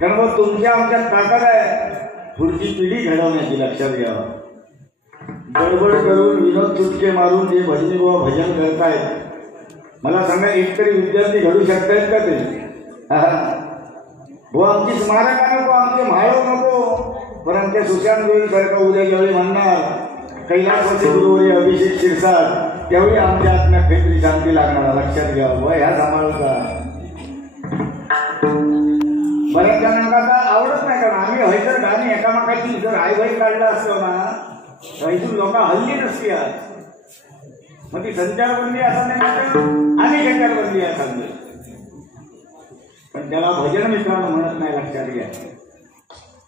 कारण तुमच्या आमच्यात ताकद आहे पुढची पिढी घडवण्याची. लक्षात घ्या. गडबड करून विनोद चुटके मारून जे भजनी व भजन करतायत मला सांगा एकतरी विद्यार्थी घडू शकतायत का ते? हो आमची स्मारका नको आमचे म्हाळो नको पण आमच्या सुशांत गोयल सारखं उद्या ज्यावेळी म्हणणार कैलासवासी गुरुवर्य अभिषेक शिरसाट त्यावेळी आमच्या आत्म्यात काहीतरी शांती लागणार. लक्षात घ्या. व ह्या सांभाळता बऱ्याच जणांना आता आवडत नाही कारण आम्ही हयतर गाणी एकामेकाची जर आईबाई काढला असतो ना इथून लोक हल्ली नसती आज. मग ती संचारबंदी असा नाही म्हणतात आणि संचारबंदी असा नाही पण त्याला भजन मित्रांनो म्हणत नाही. लक्षात घ्या.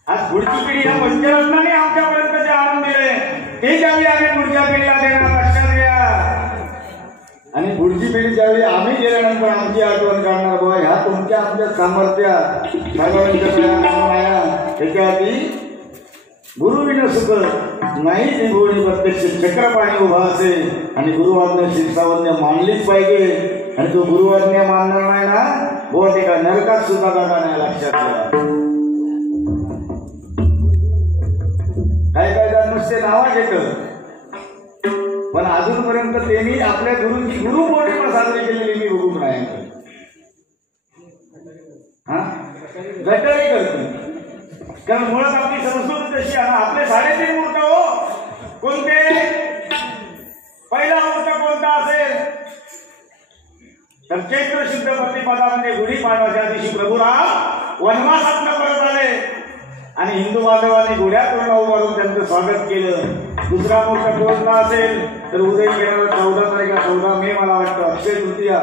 आज पुढची पिढी या पंचरत्नाने आमच्यापर्यंत जे आणून दिले ते ज्यावेळी आम्ही पुढच्या पिढीला देणार. लक्षात घ्या. आणि पुढची पिढी ज्यावेळी आम्ही गेल्यानंतर आमची आठवण काढणार बाबा ह्या तुमच्या आमच्या सामर्थ्यात त्याच्या आधी गुरुविन सुख नाही निभवणी प्रत्यक्ष चक्रपाणी उभा असेल आणि गुरुवाज्ञा शिरसावज्ञा मानलीच पाहिजे. आणि तो गुरुवाज्ञा मानणार नाही ना बोट एका नरकात सुद्धा जागा नाही. लक्षात घ्या. काय काय जण नुसते नावा घेत पण अजूनपर्यंत त्यांनी आपल्या गुरूंची गुरु पौर्णिमा साजरी केलेली मी बघून नाही. गटारी करते कारण मुळात आपली संस्कृती तशी आहे. आपले 3.5 मुहूर्त हो कोणते? पहिला मुहूर्त कोणता असेल तर चैत्र शुद्ध प्रतिपदामध्ये गुढीपाडव्याच्या दिवशी प्रभुराम वनवासातनं परत आले आणि हिंदू बांधवांनी गुढ्या तोंडा उभारून त्यांचं स्वागत केलं. दुसरा मुहूर्त कोणता असेल तर उदय येणार 14 तारीख 14 मे मला वाटतं अक्षय तृतीया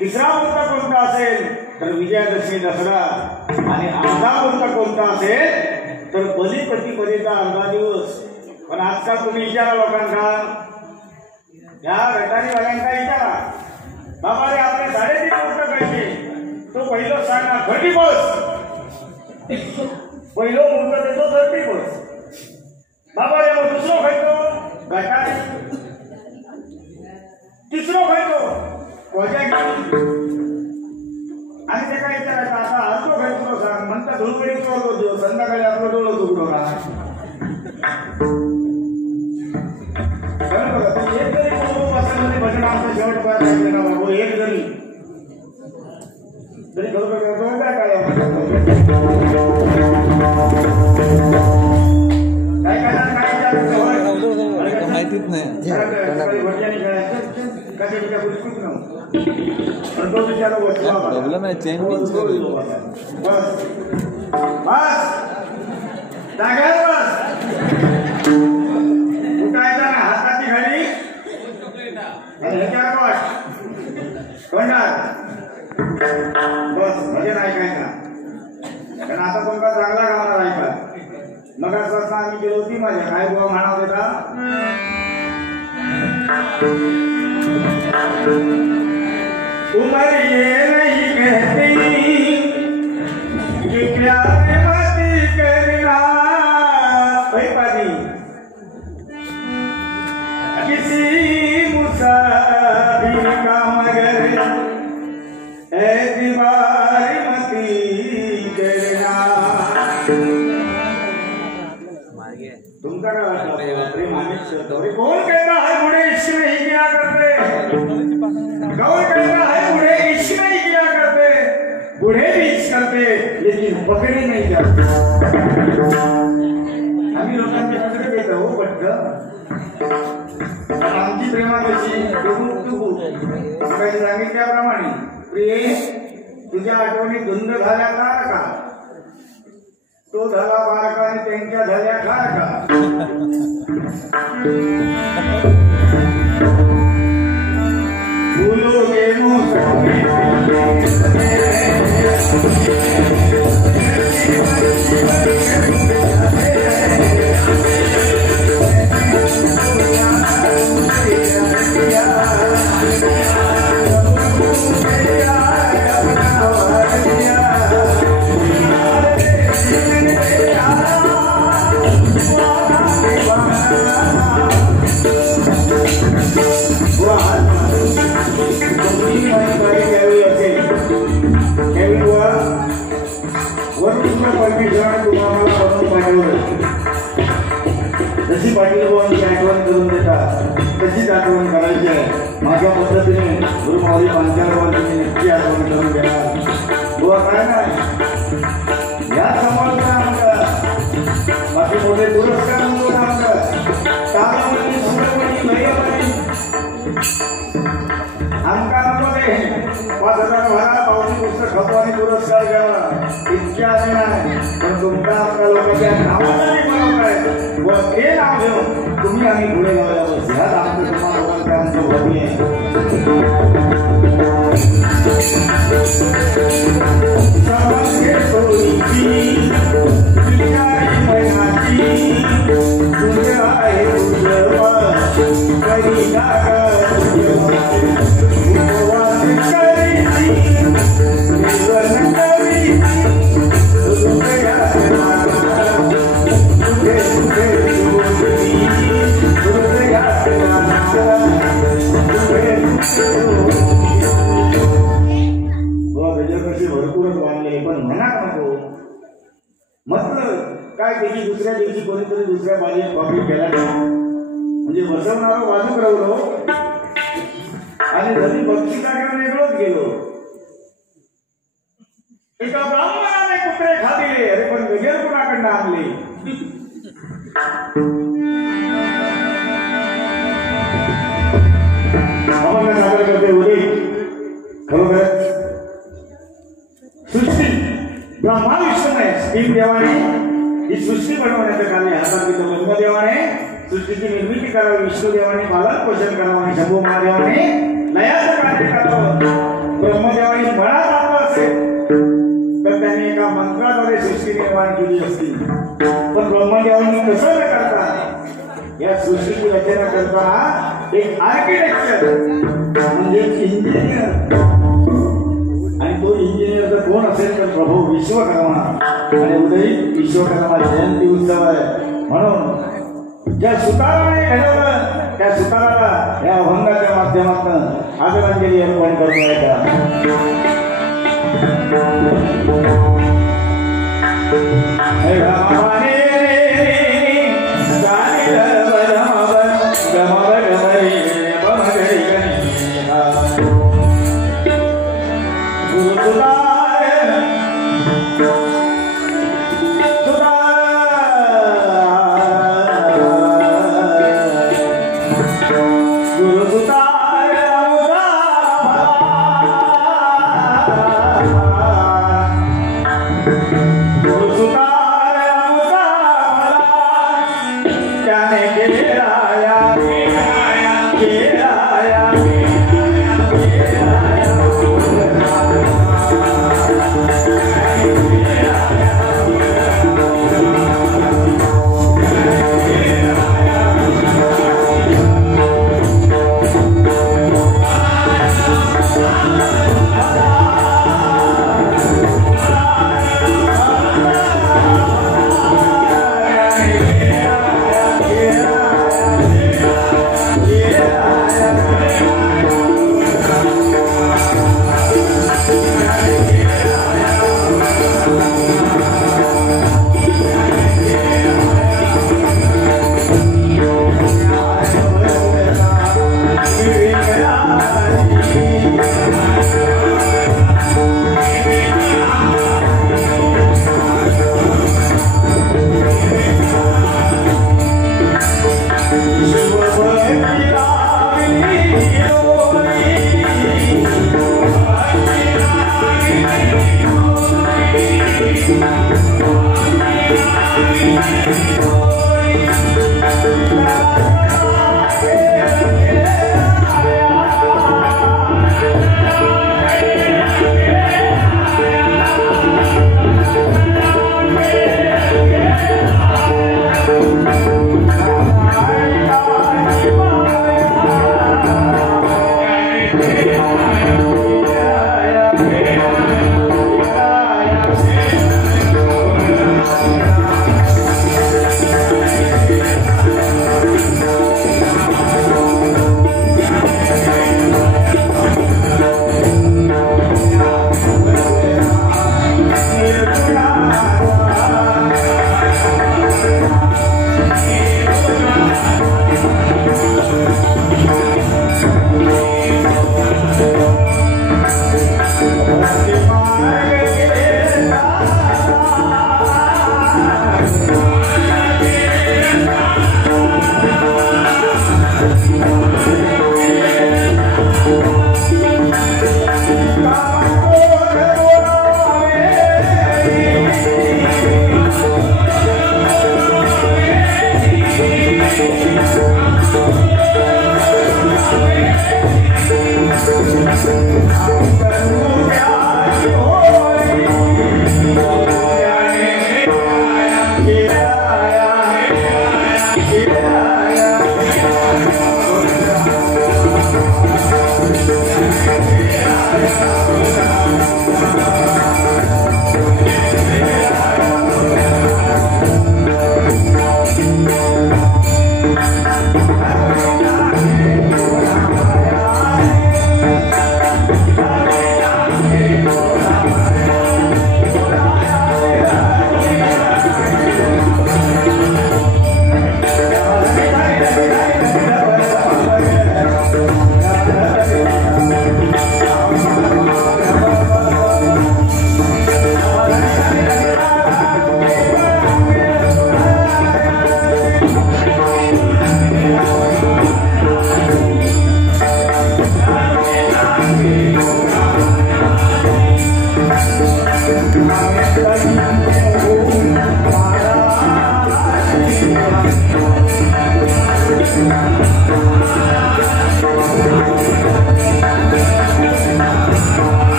तिसरा मुहूर्त कोणता असेल तर विजयादशमी दसरा आणि अर्धा मुहूर्त कोणता असेल तर बलिप्रतिपदेचा अर्धा दिवस. पण आजकाल तुम्ही विचारा लोकांना, या गटारीवाल्यांना विचारा, बाबा रे आपले 3.5 मुहूर्त पाहिजे, तो पहिलं सांगा 30 बस, पहिलं मुहूर्त देतो 30 बस. बाबा रे मग दुसरं खायतो गटारी, तिसरं खायतो कोजा आणि ते काय विचारायचं आता अर्धो खायचो सांग म्हणता धुळवडीच वर्ग संध्याकाळी आपलं डोळं दुखलो का एक जरी बसल्यामध्ये भजन आमचं शेवट करायचं ना बाबू, एक जरी तरी खरोखर करतो काय काय माहितीच नाही. चेन उठायचा ना हाताची घडी बस भजन ऐकायचा. कारण आता तुमचा चांगला गावाला ऐका. मग असं आम्ही गेलो होती माझ्या काय बुवा म्हणा होता तुम्हारी ये नहीं कहती कि प्यार मत करना भाई पादी किसी मुसाफिर का मगर दीवार मती करना. तुमका क्या प्रेम कौन कहता है बूढ़े इश्क नहीं किया करते, कौन कहता है बूढ़े इश्क नहीं किया करते, बूढ़े भी इश्क करते लेकिन पकड़े नहीं जाते. आम्ही लोकांचे पकडे देतो हो पटक. आमची प्रेमा कशी काही सांगितल्याप्रमाणे प्रिय तुझ्या आठवणी धुंद झाल्या का, तो झाला बारका आणि त्यांच्या झाल्या खारका. भूलोगे जशी पाटील भावांची आठवण करून देतात तशीच आठवण करायची आहे. माझ्या पद्धतीने गुरुमाऊली पांचाळवांची नक्की आठवण करून देणार. बुवा काय नाही या समाजाला म्हणतात, बाकी मोठे पुरस्कार म्हणून म्हणतात कामामध्ये सुरमणी भैयापणी आमका मध्ये 5,000 भरा पावती पुस्तक खपो आणि पुरस्कार घ्यावा इतक्या नाही. पण तुमचा आपल्या लोकांच्या नावासाठी बनवत आहे व ते नाव घेऊन तुम्ही आम्ही पुढे जाऊया. बस ह्याच आमचं तुम्हाला लोकांचे आमचं भावी आहे. भरपूरच वाढले पण म्हणा नको म्हटलं काय त्याची दुसऱ्या दिवशी कोणीतरी दुसऱ्या बाजूला कॉपी केला म्हणजे बसवणारा वाजूक राहिलो आणि जरी बक्षिसा घेऊन वेगळंच गेलो. एका ब्राह्मणाने कुत्रे खादिले अरे पण वेगळे कुणाकडनं आणले. आपण सादर करते उदय खरोखर सृष्टी ब्रह्मा विष्णूने तीन देवाने ही सृष्टी बनवण्याचं कार्य हातात घेतलं. ब्रह्मदेवाने सृष्टीची निर्मिती करावी, विष्णुदेवाने पालन पोषण करावं आणि शंभू महादेवाने लयाचं कार्य करावं. ब्रह्मदेवाने मनात आणलं असेल तर त्याने एका मंत्राद्वारे सृष्टी निर्माण केली असती. पण ब्रह्मदेवाने कसं न करता या सृष्टीची रचना करताना एक आर्किटेक्चर म्हणजे इंजिनियर, आणि तो इंजिनियर जर कोण असेल तर प्रभू विश्वकर्मा. आणि उदयी विश्वकर्मा जयंती उत्सव आहे म्हणून ज्या सुताराने घडवलं त्या सुताराला या अभंगाच्या माध्यमातून आदरांजली अर्पण करतो आहे का.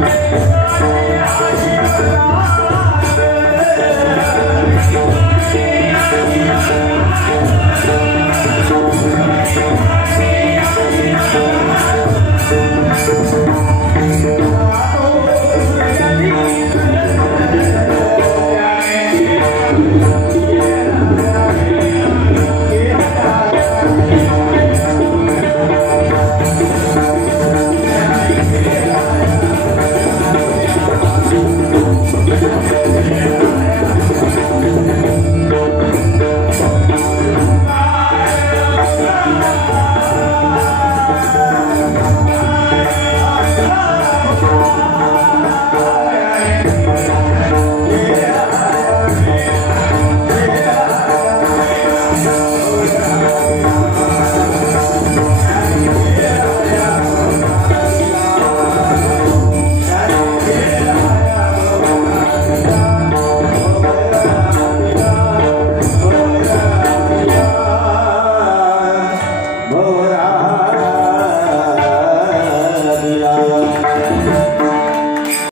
Thank